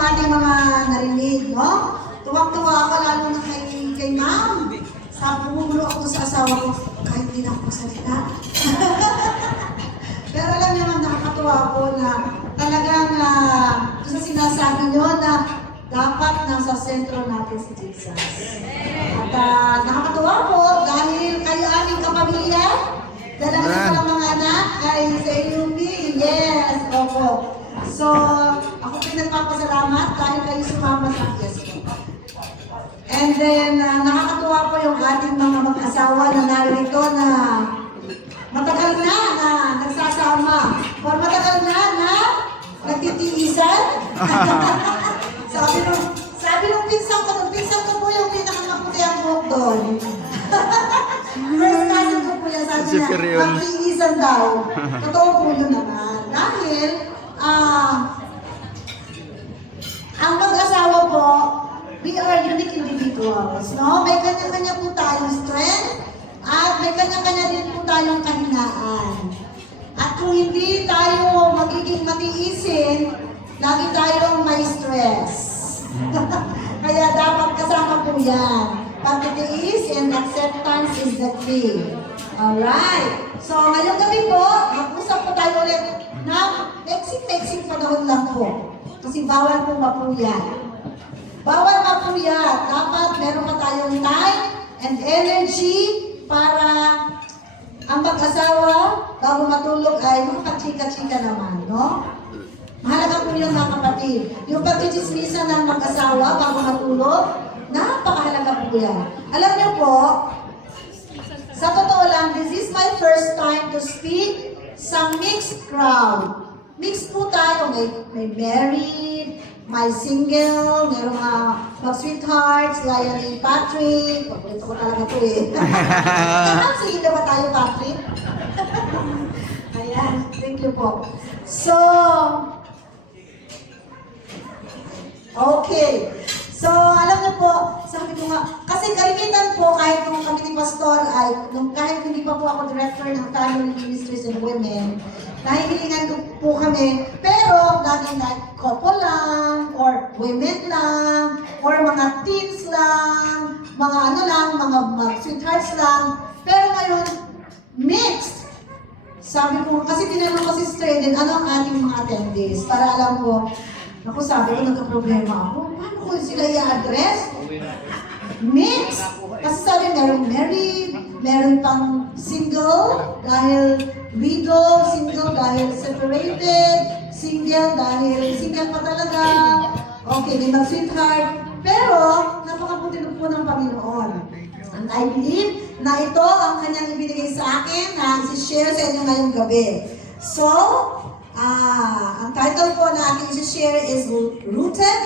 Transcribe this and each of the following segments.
ating mga narinig, no? Tuwag-tuwa ako lalo na kay ma'am. Sabi, bumulo ako sa asawa ko, kahit hindi na ako salita. Pero alam niyo ma'am, nakakatuwa po na talagang sa sinasabi niyo na dapat nasa sentro natin si Jesus. At nakakatuwa po dahil kayo aming kapamilya, dalawa na palang mga anak ay sa UP. Yes, opo. So, ako din nagpapasalamat dahil kayo sumama sa yes ko. And then, nakakatuwa po yung ating mga mag-asawa na narito na matagal na nagsasama. Or matagal na nagtitiisan. sabi nung pinsan ko po yung pinakamaputi ang buhok doon. First cousin ko po yan, sabi niya, magtiisan daw. Totoo po yun naman. Dahil, ang mag-asawa po, we are unique individuals, no? May kanya-kanya po tayong strength at may kanya-kanya din po tayong kahinaan. At kung hindi tayo magiging matiisin, lagi tayong may stress. Kaya dapat kasama po yan. Pagtitiis and acceptance is the key. Alright. So, ngayong gabi po, mag-usap po tayo ulit na peksing-peksing panahon lang po. Kasi bawal po mapuyat. Bawal mapuyat. Dapat meron pa tayong time and energy para ang mag-asawa bago matulog ay makachika-chika naman, no? Mahalaga po yun mga kapatid. Yung pagchichismisan ng mag-asawa bago matulog, napakahalaga po yan. Alam niyo po, sa totoo lang, this is my first time to speak sa mixed crowd. Mixed po tayo. May married, may single, merong mag-sweethearts, gaya ni Patrick. Paborito ko talaga ito eh. Sige na ba tayo, Patrick? Ayan, thank you po. So, okay. So, alam niyo po, sabi ko nga, kasi kalimitan po kahit nung kami ni Pastor ay, kahit hindi pa po ako director ng Family Ministries and Women, nahihilingan po kami, pero laging like couple lang, or women lang, or mga teens lang, mga ano lang, mga sweethearts lang. Pero ngayon, mixed. Sabi ko, kasi tinanong ko si Sister Eden, ano ang ating mga attendees? Para alam ko, ako sabi ko, nagka-problema ako. Paano ko sila i-address? Mixed. Kasi sabi, meron married, meron pang single, dahil widow, single dahil separated, single dahil single pa talaga. Okay, may mag-sweetheart. Pero, napakabuti po ng Panginoon. And I believe na ito ang kanyang ibinigay sa akin na isi-share sa inyo ngayong gabi. So, ang title po na aking isi-share is Rooted,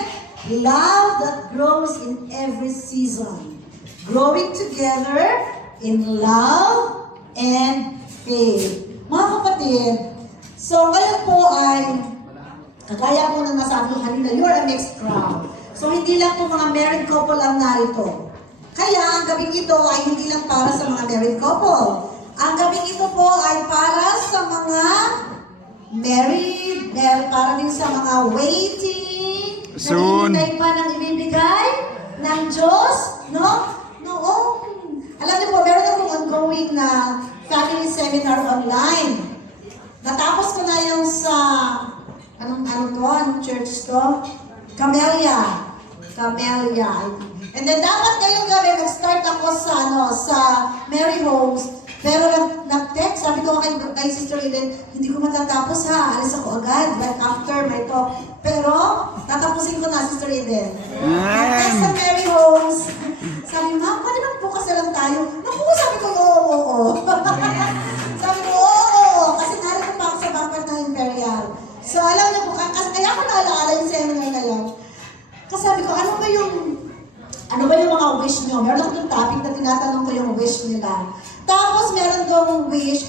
Love That Grows in Every Season. Growing together in love and faith. Mga kapatid, so ngayon po ay, kagaya po na nasabi ko kanina, you're a mixed crowd. So hindi lang po mga married couple ang narito. Kaya ang gabing ito ay hindi lang para sa mga married couple. Ang gabing ito po ay para sa mga married, para din sa mga waiting, soon, na hinihintay pa ng ibibigay ng Diyos, no? Noong, alam niyo po, meron akong ongoing na family seminar online. Natapos ko na yung sa, anong church to? Camellia. And then dapat ngayong gabi, mag-start ako sa Mary Homes. Pero nag-text, sabi ko kay Sister Eden, hindi ko matatapos ha, alis ako agad, right after may talk. Pero, tatapusin ko na, Sister Eden. Nag-text sa Mary Homes, sabi, ma'am, pwede bang bukas na lang tayo? Naku, sabi ko, oo. Sabi ko, oo, kasi narito pa ako sa bumper ng Imperial. So, alam niyo po, kaya ako naalaala yung seminar na yun. Kasi sabi ko, ano ba yung mga wish niyo? Meron ako yung topic na tinatanong ko yung wish nila. Tapos meron dong wish,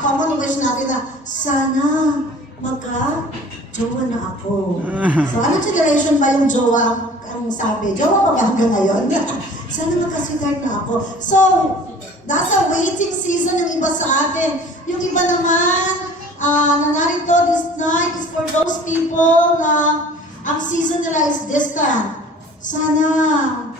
common wish natin na, sana magka-jowa na ako. So, ano generation ba yung jowa ang sabi? Jowa pa ba hanggang ngayon? Sana magka-sweetheart na ako. So, nasa waiting season yung iba sa atin. Yung iba naman, na narito this night is for those people na ang season nila is distant. Sana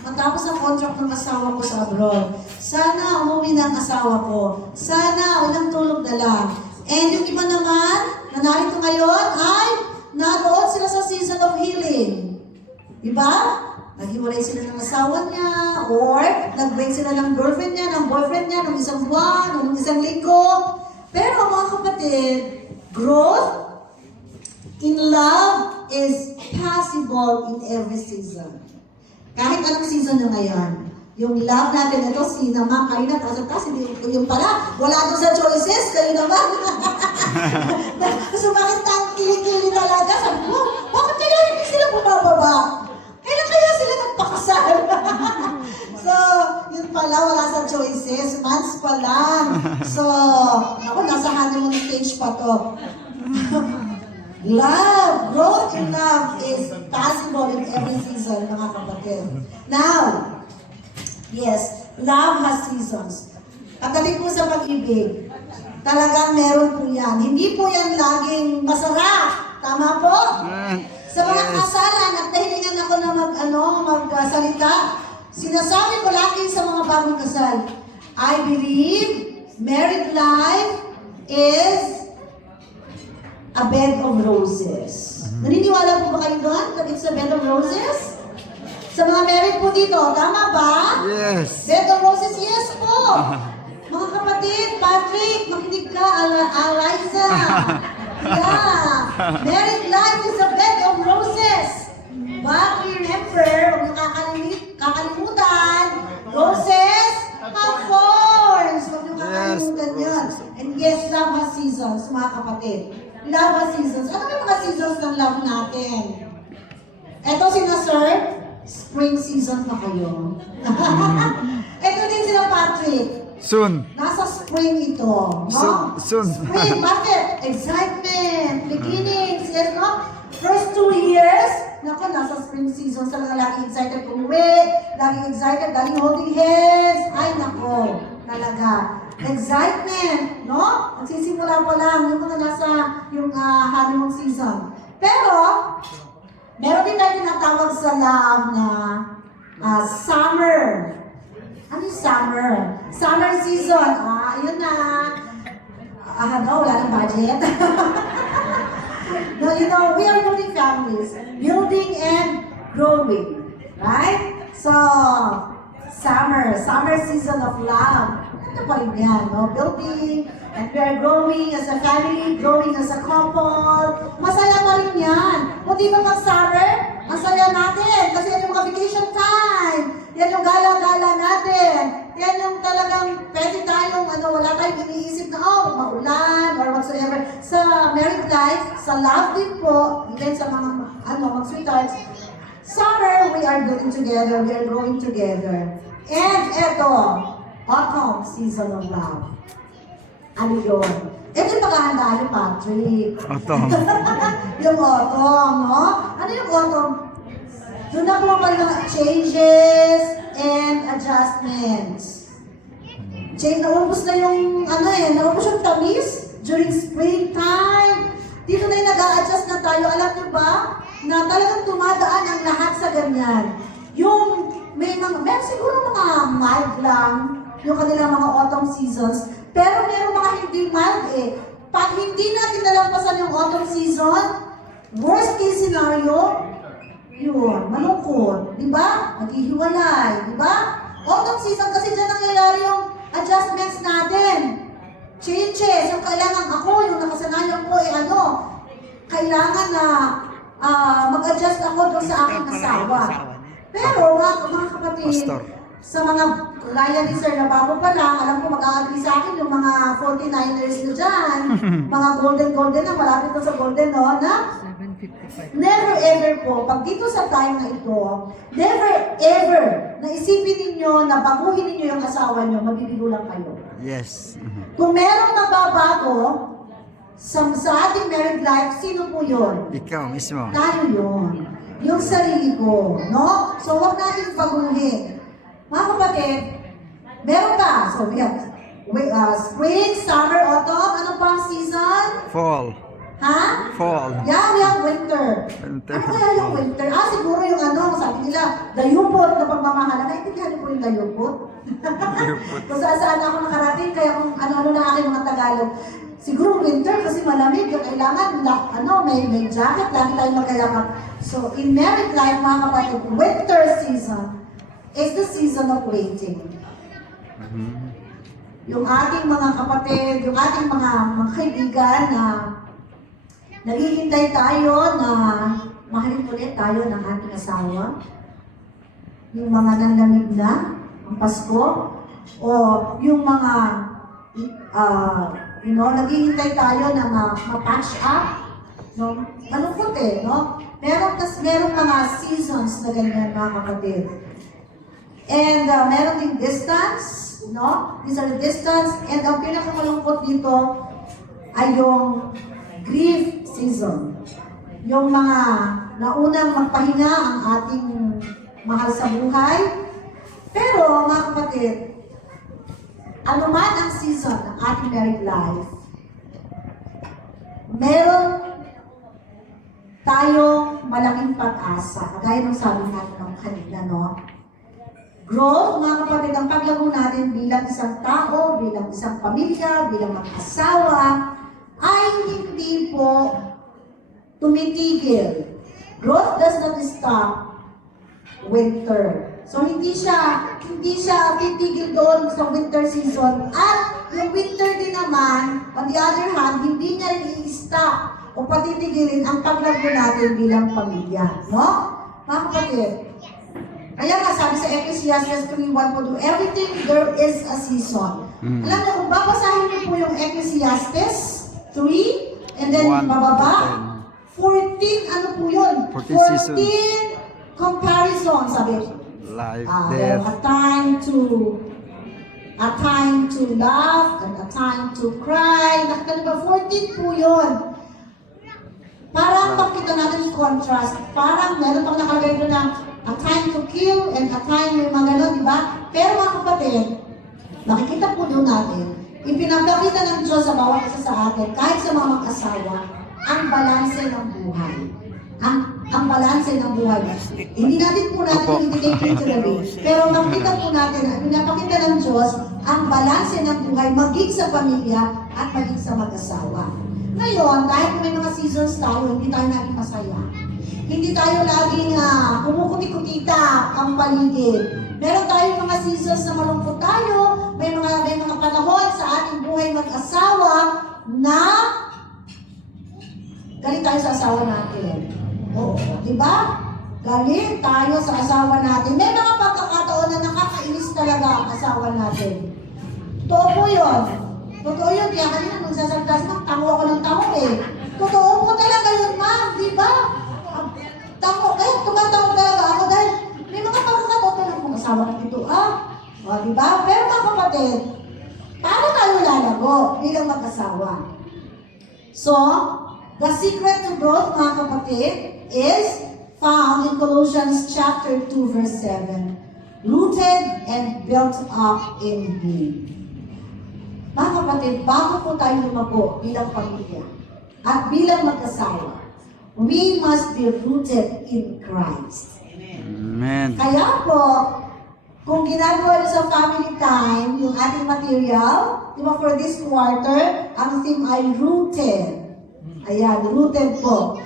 matapos ang contract ng asawa ko sa abroad. Sana umuwi na ang asawa ko. Sana walang tulog na lang. And yung iba naman, na narito ngayon, ay naroon sila sa season of healing. Diba? Naghiwalay sila ng asawa niya, or nag-break sila ng girlfriend niya, ng boyfriend niya, ng isang buwan, ng isang linggo. Pero mga kapatid, growth in love is possible in every season. Kahit anong season nyo ngayon, yung love natin, ito si naman, kayo na, kasi yung pala, wala doon sa choices, kayo naman. So bakit ang kilikili talaga? Sabi ko, bakit kaya hindi sila bumababa? Kailan kaya sila nagpakasal? So, yun pala, wala sa choices, months pa lang. So, ako, nasa honeymoon stage pa to. Love, growth in love is possible in every season, mga kapatid. Now, yes, love has seasons. Pagdating po sa pag-ibig, talagang meron po yan. Hindi po yan laging masarap. Tama po? Sa mga kasalan, at nahilingan ako na magsalita, sinasabi ko lagi sa mga bagong kasal, I believe married life is a bed of roses. Naniniwala po ba kayo doon? That it's a bed of roses? Sa mga married po dito, tama ba? Yes. Bed of roses, yes po. Mga kapatid, Patrick, makinig ka, Eliza. Yeah. Married life is a bed of roses. But remember, huwag niyo kakalimutan, roses have thorns. Huwag niyo kakalimutan yun. And yes, love has seasons, mga kapatid. Love has seasons. Ano yung mga seasons ng love natin? Eto sina Sir, spring season pa kayo. Eto din sila Patrick. Soon. Nasa spring ito, no? Soon. Spring, bakit? Excitement, beginnings, yes, no? First 2 years, naku, nasa spring season talaga lagi excited umuwi, lagi excited, lagi holding hands, ay naku, talaga. Excitement, no? Nagsisimula pa lang yung mga nasa honeymoon season. Pero, meron din tayo tinatawag sa love na summer. Ano yung summer? Summer season. Yun na. Wala nang budget. No, you know, we are building families. Building and growing. Right? So, summer season of love. Ano pa rin yan, no? Building, and we are growing as a family, growing as a couple. Masaya pa rin yan. Kung di ba mag-summer, masaya natin. Kasi yan yung mga vacation time. Yan yung gala-gala natin. Yan yung talagang pwede tayong, wala tayong iniisip na, maulan or whatsoever. Sa married life, sa love din po, even sa mga, mag-sweethearts, summer, we are doing together, we are growing together. And eto, autumn season of love. Ano yun? Ito yung paghahandaan ni Patrick. Autumn. Yung autumn, no? Ano yung autumn? Doon na po pala mga changes and adjustments. Naubos na yung, naubos yung tamis during springtime. Dito na yung nag-a-adjust na tayo. Alam niyo ba, na talagang tumadaan ang lahat sa ganyan. Yung, meron siguro mga mild lang, yung kanilang mga autumn seasons, pero meron mga hindi mild eh. Pag hindi natin nalampasan yung autumn season, worst case scenario, yun, malungkot, di ba? Maghihiwalay, di ba? Autumn season kasi dyan nangyayari yung adjustments natin. Changes, yung kailangan ako, yung nakasanayan ko, kailangan na mag-adjust ako doon sa aking asawa. Pero, mga kapatid, Pastor. sa mga gaya ni Sir na bago pa lang, alam ko mag-a-agree sa akin yung mga 49ers na dyan, mga golden na, malapit na sa golden, no, na? Never ever po, pag dito sa time na ito, never ever na isipin ninyo na baguhin ninyo yung asawa nyo, mabibigo lang kayo. Yes. Kung merong mababago sa ating married life, sino po yun? Ikaw mismo. Tayo yun. Yung sarili ko, no? So, huwag natin baguhin. Mga kapatid, meron pa. So, we have spring, summer, autumn. Ano pa ang season? Fall. Ha? fall. Yeah, we have winter. Winter. Ano kaya yung winter? Siguro yung sabi nila, dayupot na pagmamahala. Naintindihan niyo po yung dayupot? Kung saan ako nakarating, kaya kung ano-ano na aking mga Tagalog. Siguro winter kasi malamig, yung kailangan, may jacket, lagi tayo magkayakap. So, in married life, mga kapatid, winter season is the season of waiting. Yung ating mga kapatid, yung ating mga kaibigan na naghihintay tayo na mahalin ulit tayo ng ating asawa. Yung mga nanlamig na, ang Pasko, o yung mga, naghihintay tayo na ma-patch up. No? Malungkot no? Merong mga seasons na ganyan, mga kapatid. And meron ding distance, no? These are the distance. And ang pinakamalungkot dito ay yung grief season. Yung mga naunang magpahinga ang ating mahal sa buhay. Pero, mga kapatid, ano man ang season ng ating married life, meron tayong malaking pag-asa. Kagaya ng sabi natin ng kanina, no? Growth, mga kapatid, ang paglago natin bilang isang tao, bilang isang pamilya, bilang mag-asawa, ay hindi po tumitigil. Growth does not stop winter. So hindi siya titigil doon sa winter season. At yung winter din naman, on the other hand, hindi niya rin i-stop o patitigilin ang paglago natin bilang pamilya. No? Mga kapatid, kaya nga sabi sa Ecclesiastes 3:1 po, do everything there is a season. Alam niyo, kung babasahin niyo po yung Ecclesiastes 3, and then bababa, 14, ano po yun? 14 comparison, sabi. Life, There's death. a time to laugh, and a time to cry. Nakita ba, 14 po yun. Parang pagkita natin yung contrast, parang meron pang nakalagay doon na a time to kill and a time may mga gano'n, di ba? Pero mga kapatid, makikita po doon natin, ipinagkakita ng Diyos sa bawat isa sa atin, kahit sa mga mag-asawa, ang balanse ng buhay. Ang balanse ng buhay. Hindi natin po natin i-dedicate literally, pero makikita po natin, pinapakita ng Diyos, ang balanse ng buhay, maging sa pamilya at maging sa mag-asawa. Ngayon, kahit may mga seasons tayo, hindi tayo naging masaya. Hindi tayo laging kumukuti-kutita ang paligid. Meron tayong mga seasons na malungkot tayo, may mga panahon sa ating buhay mag-asawa na galit tayo sa asawa natin. Oo, di ba? Galit tayo sa asawa natin. May mga pagkakataon na nakakainis talaga ang asawa natin. Totoo po yun. Totoo yun. Kaya kanina nung sasagdas ng tango ako ng tango Totoo po talaga yun, ma'am. Di ba? Tango. Kaya tumatawag talaga ako dahil may mga pagkakataon na kung asawa ko ito, O, di ba? Pero mga kapatid, paano tayo lalago bilang mag-asawa? So, the secret to growth, mga kapatid, is found in Colossians chapter 2, verse 7. Rooted and built up in Him. Mga kapatid, bago po tayo lumago bilang pamilya at bilang mag-asawa, we must be rooted in Christ. Amen. Kaya po, kung ginagawa sa family time, yung ating material, di ba for this quarter, ang theme ay rooted. Ayan, rooted po.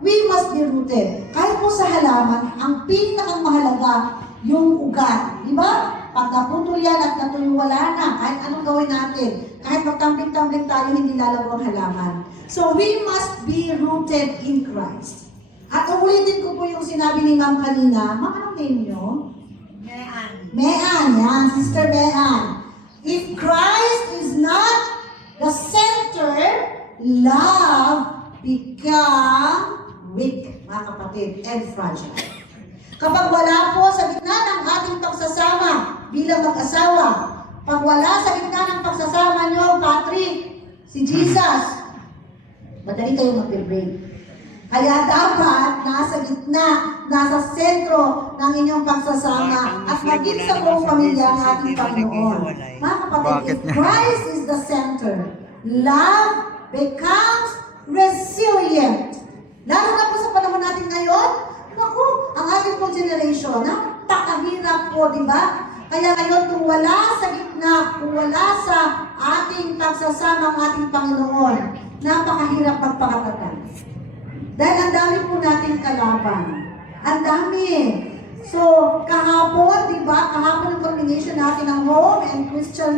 We must be rooted. Kahit po sa halaman, ang pinakang mahalaga, yung ugat. Di ba? Pag naputol yan at natuloy wala na, kahit anong gawin natin, kahit magtambling-tambling tayo, hindi lalago ang halaman. So, we must be rooted in Christ. At ulitin ko po yung sinabi ni Ma'am kanina. Ma'am, anong name nyo? Mean, yan. Sister Mean. If Christ is not the center, love become weak, mga kapatid, and fragile. Kapag wala po sa gitna ng ating pagsasama bilang mag-asawa, pag wala sa gitna ng pagsasama nyo, Patrick, si Jesus, madali kayong mag-break. Kaya dapat nasa gitna, nasa sentro ng inyong pagsasama at maging sa buong pamilya ng ating Panginoon. Mga kapatid, if Christ is the center, love becomes resilient. Lalo na po sa panahon natin ngayon, naku, ang ating pong generation, napakahirap po, di ba? Kaya ngayon, kung wala sa gitna, kung wala sa ating pagsasama ng ating Panginoon, napakahirap magpakatagal. Dahil ang dami po nating kalaban. Ang dami. So, kahapon, di ba? Kahapon ang combination natin ng home and Christian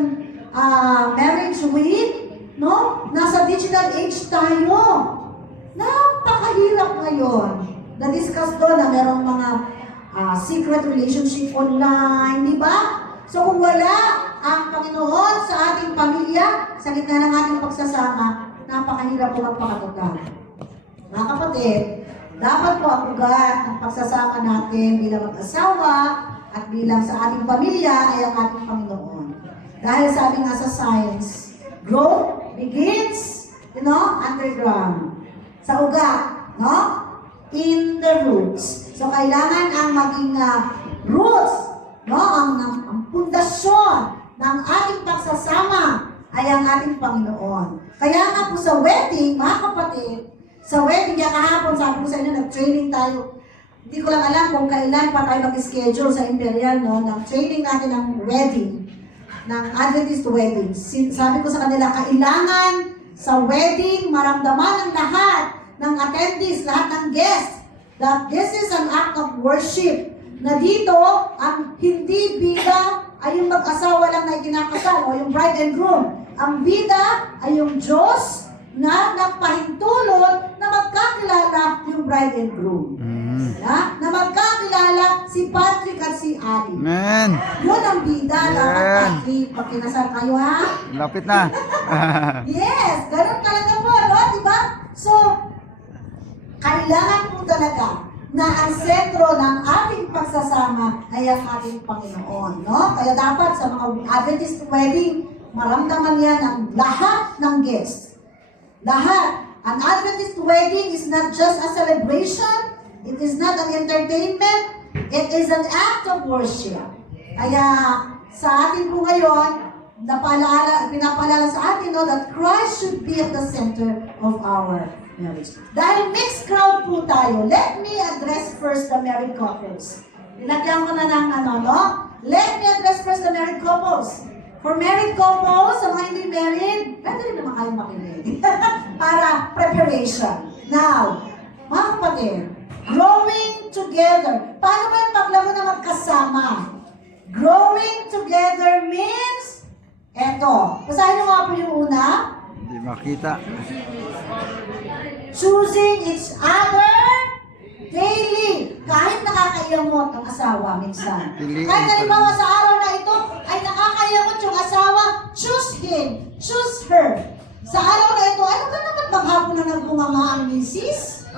marriage week, no? Nasa digital age tayo. Napakahirap ngayon. Na-discuss doon na merong mga secret relationship online, di ba? So kung wala ang Panginoon sa ating pamilya, sa gitna ng ating pagsasama, napakahirap po magpakatotoo. Mga kapatid, dapat po ang ugat ng pagsasama natin bilang mag-asawa at bilang sa ating pamilya ay ang ating Panginoon. Dahil sabi nga sa science, growth begins, underground. Sa ugat, no? In the roots. So, kailangan ang maging roots, no? Ang pundasyon ng ating pagsasama ay ang ating Panginoon. Kaya nga po sa wedding, mga kapatid, sa wedding, kaya kahapon, sabi ko sa inyo, nag-training tayo. Hindi ko lang alam kung kailan pa tayo mag-schedule sa Imperial, no? Nag-training natin ng wedding, ng Adventist wedding. Sabi ko sa kanila, kailangan sa wedding, maramdaman ng lahat ng attendees, lahat ng guests, that this is an act of worship. Na dito, ang hindi bida ay yung mag-asawa lang na ikinakasal, o yung bride and groom. Ang bida ay yung Diyos na nagpahintulot na magkakilala yung bride and groom. Na magkakilala si Patrick at si Ali. Amen. Yun ang bida. Dapat Patrick, pag kinasal kayo, ha? Lapit na. Yes, ganun talaga po, no? Diba? So, kailangan po talaga na ang sentro ng ating pagsasama ay ang ating Panginoon, no? Kaya dapat sa mga Adventist wedding, maramdaman yan ang lahat ng guests. Lahat. An Adventist wedding is not just a celebration, it is not an entertainment, it is an act of worship. Kaya sa atin po ngayon, pinapaalala sa atin, no, that Christ should be at the center of our marriage. Dahil mixed crowd po tayo, let me address first the married couples. Nilagyan ko na ng Let me address first the married couples. For married couples, sa mga hindi married, pwede rin naman kayong makinig. Para preparation. Now, mga kapatid, growing together. Paano ba yung paglaro na magkasama? Growing together means, eto, basahin nyo nga po yung una. Hindi makita. Choosing each other daily. Kahit nakakaiyamot ang asawa minsan. Kahit halimbawa sa araw na ito ay nakakaiyamot yung asawa, choose him, choose her. Sa araw na ito, ano ka naman maghapon na nagbunganga ang misis?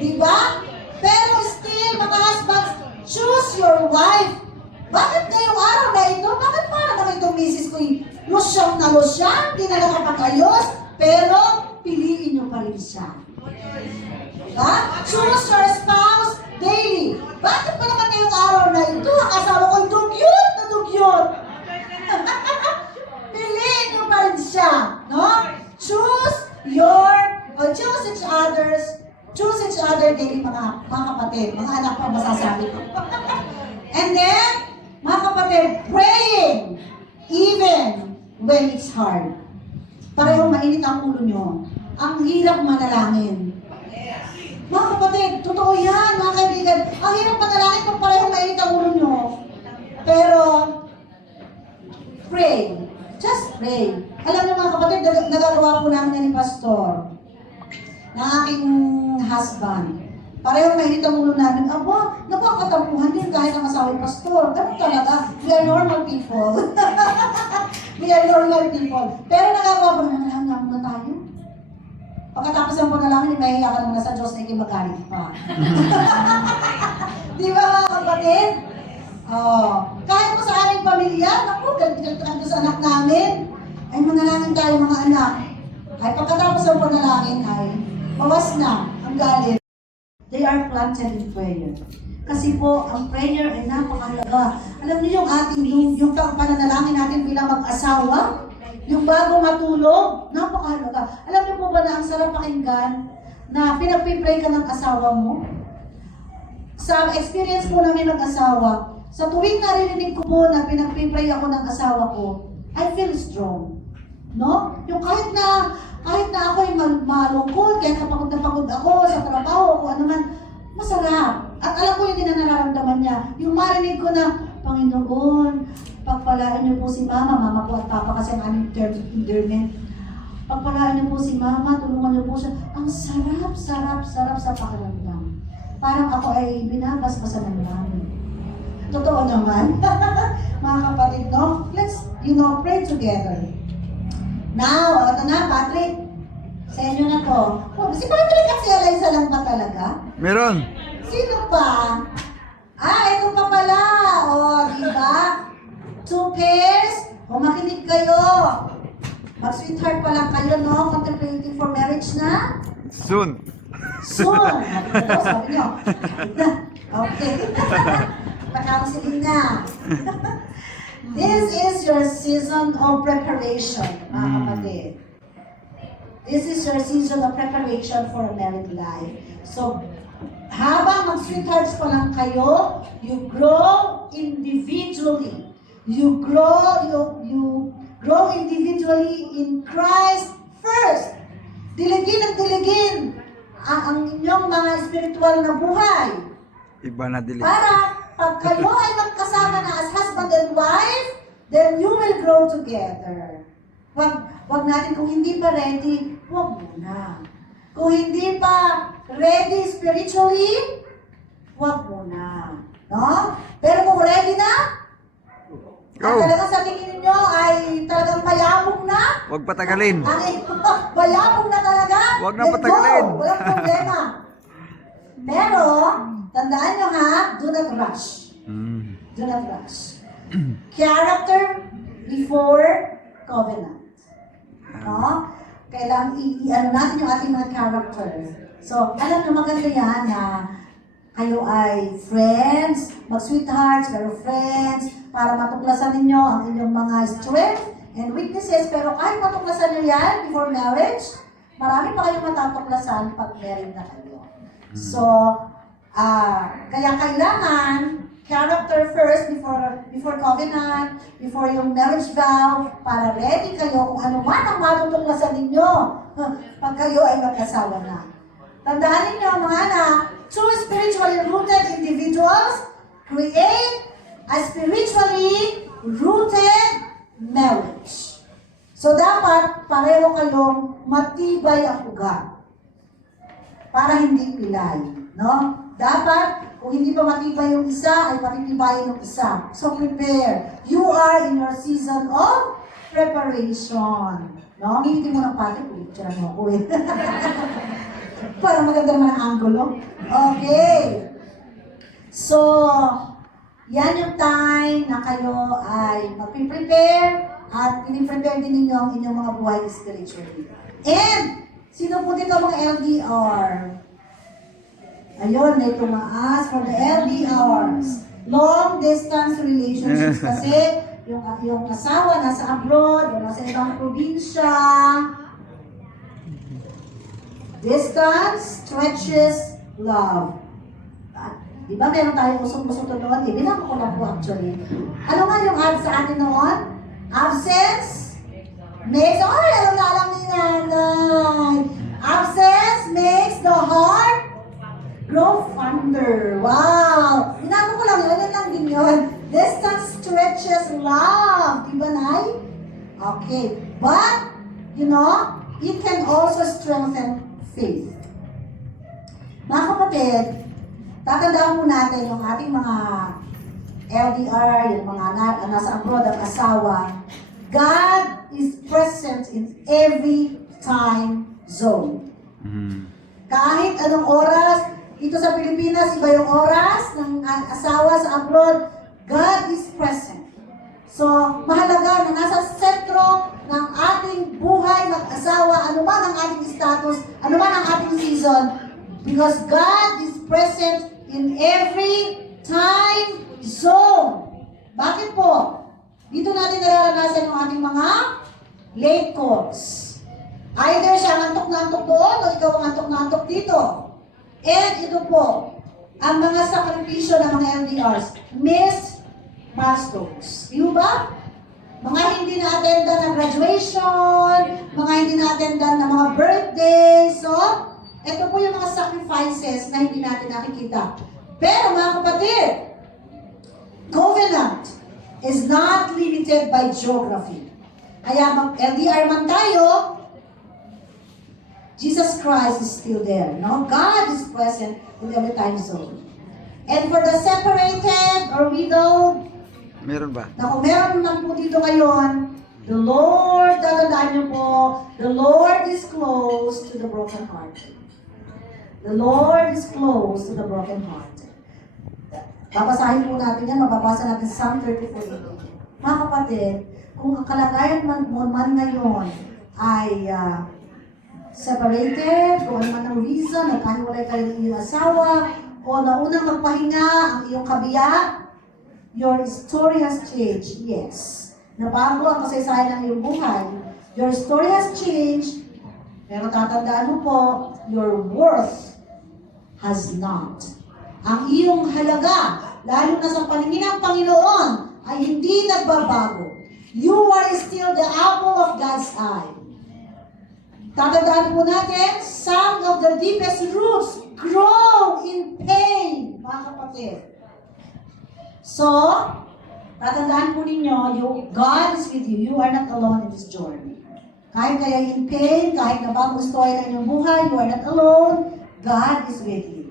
Diba? Pero still, mga husbands, choose your wife. Bakit ngayong araw na ito? Bakit para naman itong misis ko losyang na losyang, di na nakapag-ayos, pero piliin nyo pa rin siya. Diba? Choose your spouse daily. Bakit pa naman ngayong araw na ito, ang asawa ko'y dugyot na dugyot? Piliin nyo pa rin siya. No? Choose each other daily, mga kapatid. Mga anak pa masasabi ko. And then, mga kapatid, praying even when it's hard. Parehong mainit ang ulo nyo. Ang hirap manalangin. Mga kapatid, totoo yan, mga kaibigan. Ang hirap manalangin kung parehong mainit ang ulo nyo. Pero, pray. Just pray. Alam niyo mga kapatid, nagagawa po namin yan ni Pastor, ng aking husband. Parehong mainit ang ulo namin. Aba, napakatampuhan din kahit ang asawa ni Pastor. Ganun talaga. We are normal people. We are normal people. Pero nagagawa po naman na tayo. Pagkatapos ng panalangin, mahihiya ka naman sa Diyos na ikimagalit pa. Di ba mga kapatid? Kahit po sa aming pamilya, naku, galit kami sa anak namin. Ay, manalangin tayo mga anak. Ay, pagkatapos ng panalangin ay, bawas na ang galit. They are planted in prayer. Kasi po, ang prayer ay napakahalaga. Alam niyo yung ating, yung pananalangin natin bilang mag-asawa, yung bago matulog, napakahalaga. Alam niyo po ba na ang sarap pakinggan na pinagpipray ka ng asawa mo? Sa experience po namin mag-asawa, sa tuwing narinig ko po na pinagpipray ako ng asawa ko, I feel strong. No? Yung kahit na ako'y malungkot, kahit napagod na pagod ako sa trabaho, kung ano man, masarap. At alam ko yung din na nararamdaman niya. Yung marinig ko na, Panginoon, pagpalaan niyo po si Mama po at Papa kasi ang aming terms of endearment. Pagpalaan niyo po si Mama, tulungan niyo po siya. Ang sarap sa pakiramdam. Parang ako ay binabasbasan ng langit. Totoo naman. Mga kapatid, no? Let's, pray together. Now, ito na, Patrick. Sa inyo na to. Oh, si Patrick at si Eliza lang ba talaga? Meron. Sino pa? Ito pa pala. Diba? 2 pairs. Makinig kayo. Mag-sweetheart pa lang kayo, no? Contemplating for marriage na? Soon. Soon. Ito, sabi nyo. Okay. Pa-counseling na. This is your season of preparation, mga kapatid. This is your season of preparation for a married life. So, habang mag-sweethearts pa lang kayo, you grow individually. You grow individually in Christ first. Diligin at diligin ang inyong mga spiritual na buhay. Iba na dili. Para pag kayo ay magkasama na as husband and wife, then you will grow together. Wag natin, kung hindi pa ready, wag muna. Kung hindi pa ready spiritually, wag muna. No? Pero kung ready na, Go. at talagang sa tingin ninyo ay talagang mayabong na, Huwag patagalin. mayabong na talaga, Wag na then patagalin. go. Walang problema. Pero, tandaan nyo ha, do not rush. Do not rush. Character before covenant. No? Kailangan i-ano natin yung ating mga character. So, alam nyo maganda yan na kayo ay friends, mag-sweethearts, pero friends, para matuklasan ninyo ang inyong mga strengths and weaknesses. Pero kahit matuklasan nyo yan before marriage, marami pa kayong matatuklasan pag married na kayo. So, kaya kailangan character first before covenant, before yung marriage vow, para ready kayo kung ano man ang matutuklasan ninyo pag kayo ay magkasawa na. Tandaan ninyo mga anak, two spiritually rooted individuals create a spiritually rooted marriage. So dapat pareho kayong matibay ang ugat para hindi pilay, no? Dapat, kung hindi pa matibay yung isa, ay patitibayin yung isa. So prepare. You are in your season of preparation. No? Ngiti mo ng pati, picture mo ko eh. Para maganda naman ang angulo. Okay. So, yan yung time na kayo ay mag-prepare at piniprepare din ninyo ang inyong mga buhay spiritually. And, sino po dito mga LDR? Ayun, may tumaas for the LDRs. Long distance relationships kasi yung asawa nasa abroad o nasa ibang probinsya. Distance stretches love. Di ba meron tayong usong-usong doon? Binako ko lang po actually. Ano nga yung sa atin noon? Absence makes, alam na alam ni nanay. Absence makes the heart grow fonder. Wow! Binako ko lang yun lang din yun. Distance stretches love. Di ba, Nay? Okay. But, it can also strengthen faith. Mga kapatid, tatandaan po natin yung ating mga LDR, yung mga nasa abroad ang asawa. God is present in every time zone. Kahit anong oras, dito sa Pilipinas, iba yung oras ng asawa sa abroad, God is present. So, mahalaga na nasa sentro ng ating buhay mag-asawa, ano man ang ating status, ano man ang ating season, because God is present in every time zone. Bakit po? Dito natin nararanasan yung ating mga late calls. Either siya ang antok na antok doon o ikaw ang antok na antok dito. And ito po, ang mga sakripisyo ng mga LDRs, missed milestones. Di ba? Mga hindi na-attenda ng graduation, mga hindi na-attenda ng mga birthday. So, ito po yung mga sacrifices na hindi natin nakikita. Pero mga kapatid, covenant is not limited by geography. Kaya mag-LDR man tayo, Jesus Christ is still there. No? God is present in every time zone. And for the separated or widowed, Meron ba? na kung meron man po dito ngayon, the Lord, tatandaan niyo po, the Lord is close to the brokenhearted. The Lord is close to the brokenhearted. Babasahin po natin yan, mababasa natin Psalm 34. Mga kapatid, kung ang kalagayan mo man ngayon ay separated, kung ano man ang reason, nagkahiwalay kayo ng iyong asawa, o naunang magpahinga ang iyong kabiyak, your story has changed, yes. Nabago ang kasaysayan ng iyong buhay. Your story has changed, pero tatandaan mo po, your worth has not. Ang iyong halaga, lalo na sa paningin ng Panginoon, ay hindi nagbabago. You are still the apple of God's eye. Tatandaan po natin, some of the deepest roots grow in pain, mga kapatid. So, tatandaan po ninyo, God is with you. You are not alone in this journey. Kahit kaya in pain, kahit na bagong story na inyong buhay, you are not alone. God is with you.